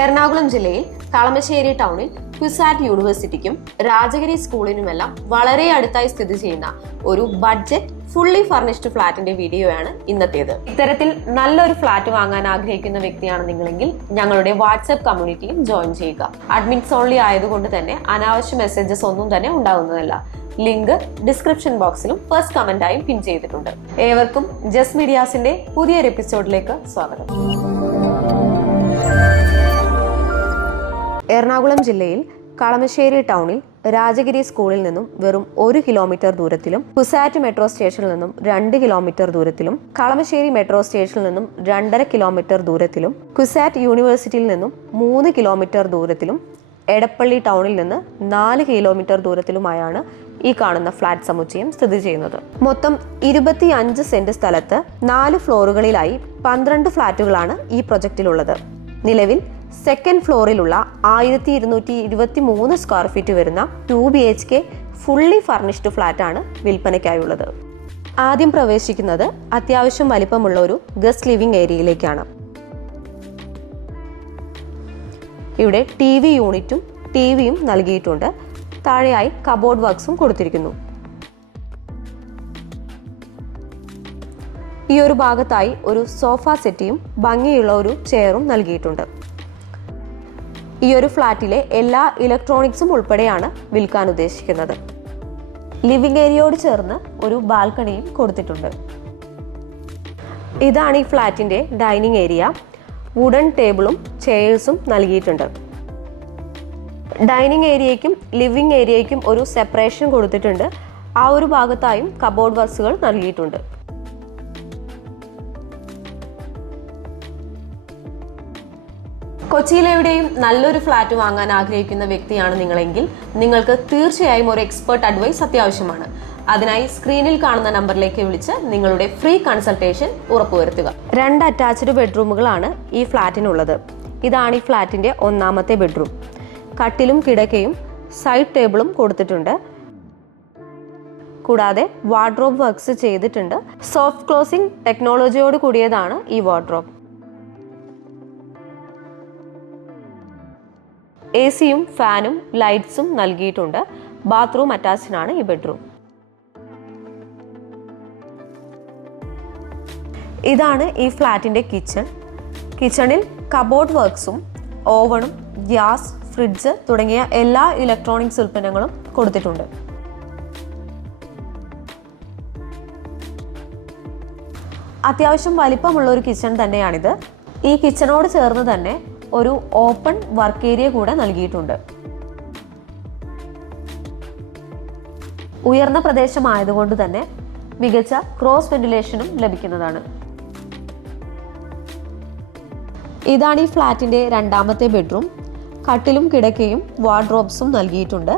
എറണാകുളം ജില്ലയിൽ കളമശ്ശേരി ടൗണിൽ ക്യുസാറ്റ് യൂണിവേഴ്സിറ്റിക്കും രാജഗിരി സ്കൂളിനുമെല്ലാം വളരെ അടുത്തായി സ്ഥിതി ചെയ്യുന്ന ഒരു ബഡ്ജറ്റ് ഫുള്ളി ഫർണിഷ്ഡ് ഫ്ലാറ്റിന്റെ വീഡിയോയാണ് ഇന്നത്തേത്. ഇത്തരത്തിൽ നല്ലൊരു ഫ്ലാറ്റ് വാങ്ങാൻ ആഗ്രഹിക്കുന്ന വ്യക്തിയാണ് നിങ്ങളെങ്കിൽ ഞങ്ങളുടെ വാട്സ്ആപ്പ് കമ്മ്യൂണിറ്റിയിൽ ജോയിൻ ചെയ്യുക. അഡ്മിൻസ് ഓൺലി ആയതുകൊണ്ട് തന്നെ അനാവശ്യ മെസ്സേജസ് ഒന്നും തന്നെ ഉണ്ടാകുന്നതല്ല. ലിങ്ക് ഡിസ്ക്രിപ്ഷൻ ബോക്സിലും ഫസ്റ്റ് കമന്റായും പിൻ ചെയ്തിട്ടുണ്ട്. ഏവർക്കും ജസ് മീഡിയാസിന്റെ പുതിയൊരു എപ്പിസോഡിലേക്ക് സ്വാഗതം. എറണാകുളം ജില്ലയിൽ കളമശ്ശേരി ടൗണിൽ രാജഗിരി സ്കൂളിൽ നിന്നും വെറും 1 കിലോമീറ്റർ ദൂരത്തിലും, ക്യുസാറ്റ് മെട്രോ സ്റ്റേഷനിൽ നിന്നും 2 കിലോമീറ്റർ ദൂരത്തിലും, കളമശ്ശേരി മെട്രോ സ്റ്റേഷനിൽ നിന്നും 2.5 കിലോമീറ്റർ ദൂരത്തിലും, ക്യുസാറ്റ് യൂണിവേഴ്സിറ്റിയിൽ നിന്നും 3 കിലോമീറ്റർ ദൂരത്തിലും, എടപ്പള്ളി ടൗണിൽ നിന്ന് 4 കിലോമീറ്റർ ദൂരത്തിലുമായാണ് ഈ കാണുന്ന ഫ്ലാറ്റ് സമുച്ചയം സ്ഥിതി ചെയ്യുന്നത്. മൊത്തം 25 സെന്റ് സ്ഥലത്ത് 4 ഫ്ലോറുകളിലായി 12 ഫ്ലാറ്റുകളാണ് ഈ പ്രൊജക്റ്റിലുള്ളത്. നിലവിൽ സെക്കൻഡ് ഫ്ലോറിലുള്ള 1223 സ്ക്വയർ ഫീറ്റ് വരുന്ന 2 BHK ഫുള്ളി ഫർണിഷ്ഡ് ഫ്ലാറ്റാണ് വിൽപ്പനയ്ക്കായുള്ളത്. ആദ്യം പ്രവേശിക്കുന്നത് അത്യാവശ്യം വലിപ്പമുള്ള ഒരു ഗസ്റ്റ് ലിവിംഗ് ഏരിയയിലേക്കാണ്. ഇവിടെ TV യൂണിറ്റും ടിവിയും നൽകിയിട്ടുണ്ട്. താഴെയായി കബോർഡ് വർക്ക്സും കൊടുത്തിരിക്കുന്നു. ഈ ഒരു ഭാഗത്തായി ഒരു സോഫ സെറ്റിയും ഭംഗിയുള്ള ഒരു ചെയറും നൽകിയിട്ടുണ്ട്. ഈ ഒരു ഫ്ലാറ്റിലെ എല്ലാ ഇലക്ട്രോണിക്സും ഉൾപ്പെടെയാണ് വിൽക്കാൻ ഉദ്ദേശിക്കുന്നത്. ലിവിംഗ് ഏരിയയോട് ചേർന്ന് ഒരു ബാൽക്കണിയും കൊടുത്തിട്ടുണ്ട്. ഇതാണ് ഈ ഫ്ലാറ്റിന്റെ ഡൈനിങ് ഏരിയ. വുഡൻ ടേബിളും ചെയേഴ്സും നൽകിയിട്ടുണ്ട്. ഡൈനിങ് ഏരിയയ്ക്കും ലിവിംഗ് ഏരിയയ്ക്കും ഒരു സെപ്പറേഷൻ കൊടുത്തിട്ടുണ്ട്. ആ ഒരു ഭാഗത്തായും കബോർഡ് വർക്ക്സുകൾ നൽകിയിട്ടുണ്ട്. കൊച്ചിയിലെവിടെയും നല്ലൊരു ഫ്ലാറ്റ് വാങ്ങാൻ ആഗ്രഹിക്കുന്ന വ്യക്തിയാണ് നിങ്ങളെങ്കിൽ നിങ്ങൾക്ക് തീർച്ചയായും ഒരു എക്സ്പെർട്ട് അഡ്വൈസ് അത്യാവശ്യമാണ്. അതിനായി സ്ക്രീനിൽ കാണുന്ന നമ്പറിലേക്ക് വിളിച്ച് നിങ്ങളുടെ ഫ്രീ കൺസൾട്ടേഷൻ ഉറപ്പുവരുത്തുക. 2 അറ്റാച്ച്ഡ് ബെഡ്റൂമുകളാണ് ഈ ഫ്ലാറ്റിനുള്ളത്. ഇതാണ് ഈ ഫ്ലാറ്റിന്റെ 1ാമത്തെ ബെഡ്റൂം. കട്ടിലും കിടക്കയും സൈഡ് ടേബിളും കൊടുത്തിട്ടുണ്ട്. കൂടാതെ വാർഡ്രോബ് വർക്ക്സ് ചെയ്തിട്ടുണ്ട്. സോഫ്റ്റ് ക്ലോസിംഗ് ടെക്നോളജിയോട് കൂടിയതാണ് ഈ വാർഡ്രോബ്. AC-യും ഫാനും ലൈറ്റ്സും നൽകിയിട്ടുണ്ട്. ബാത്റൂം അറ്റാച്ച്ഡ് ആണ് ഈ ബെഡ്റൂം. ഇതാണ് ഈ ഫ്ലാറ്റിന്റെ കിച്ചൺ. കിച്ചണിൽ കബോർഡ് വർക്ക്സും ഓവണും ഗ്യാസ്, ഫ്രിഡ്ജ് തുടങ്ങിയ എല്ലാ ഇലക്ട്രോണിക്സ് ഉൽപ്പന്നങ്ങളും കൊടുത്തിട്ടുണ്ട്. അത്യാവശ്യം വലിപ്പമുള്ള ഒരു കിച്ചൺ തന്നെയാണിത്. ഈ കിച്ചണോട് ചേർന്ന് തന്നെ ഒരു ഓപ്പൺ വർക്ക് ഏരിയ കൂടെ നൽകിയിട്ടുണ്ട്. ഉയർന്ന പ്രദേശമായതുകൊണ്ട് തന്നെ മികച്ച ക്രോസ് വെന്റിലേഷനും ലഭിക്കുന്നതാണ്. ഇതാണ് ഈ ഫ്ലാറ്റിന്റെ 2ാമത്തെ ബെഡ്റൂം. കട്ടിലും കിടക്കയും വാർഡ്രോബ്സും നൽകിയിട്ടുണ്ട്.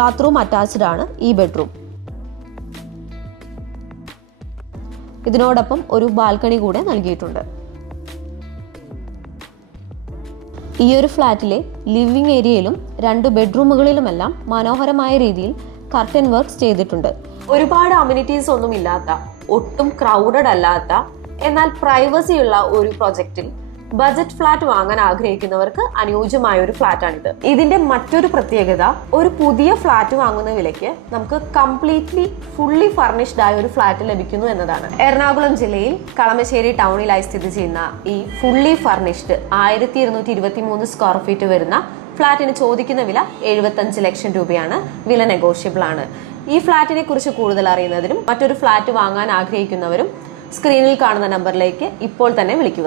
ബാത്റൂം അറ്റാച്ച്ഡ് ആണ് ഈ ബെഡ്റൂം. ഇതിനോടൊപ്പം ഒരു ബാൽക്കണി കൂടെ നൽകിയിട്ടുണ്ട്. ഈ ഒരു ഫ്ലാറ്റിലെ ലിവിംഗ് ഏരിയയിലും 2 ബെഡ്റൂമുകളിലുമെല്ലാം മനോഹരമായ രീതിയിൽ കർട്ടൻ വർക്ക്സ് ചെയ്തിട്ടുണ്ട്. ഒരുപാട് അമ്യൂണിറ്റീസ് ഒന്നും ഇല്ലാത്ത, ഒട്ടും ക്രൗഡഡ് അല്ലാത്ത, എന്നാൽ പ്രൈവസി ഉള്ള ഒരു പ്രൊജക്റ്റിൽ ബജറ്റ് ഫ്ലാറ്റ് വാങ്ങാൻ ആഗ്രഹിക്കുന്നവർക്ക് അനുയോജ്യമായ ഒരു ഫ്ലാറ്റാണിത്. ഇതിന്റെ മറ്റൊരു പ്രത്യേകത, ഒരു പുതിയ ഫ്ലാറ്റ് വാങ്ങുന്ന വിലയ്ക്ക് നമുക്ക് കംപ്ലീറ്റ്ലി ഫുള്ളി ഫർണിഷ്ഡ് ആയ ഒരു ഫ്ലാറ്റ് ലഭിക്കുന്നു എന്നതാണ്. എറണാകുളം ജില്ലയിൽ കളമശ്ശേരി ടൗണിലായി സ്ഥിതി ചെയ്യുന്ന ഈ ഫുള്ളി ഫർണിഷ്ഡ് 1223 സ്ക്വയർ ഫീറ്റ് വരുന്ന ഫ്ലാറ്റിന് ചോദിക്കുന്ന വില 75 ലക്ഷം രൂപയാണ്. വില നെഗോഷ്യബിൾ ആണ്. ഈ ഫ്ലാറ്റിനെ കുറിച്ച് കൂടുതൽ അറിയുന്നതിനും മറ്റൊരു ഫ്ലാറ്റ് വാങ്ങാൻ ആഗ്രഹിക്കുന്നവരും സ്ക്രീനിൽ കാണുന്ന നമ്പറിലേക്ക് ഇപ്പോൾ തന്നെ വിളിക്കുക.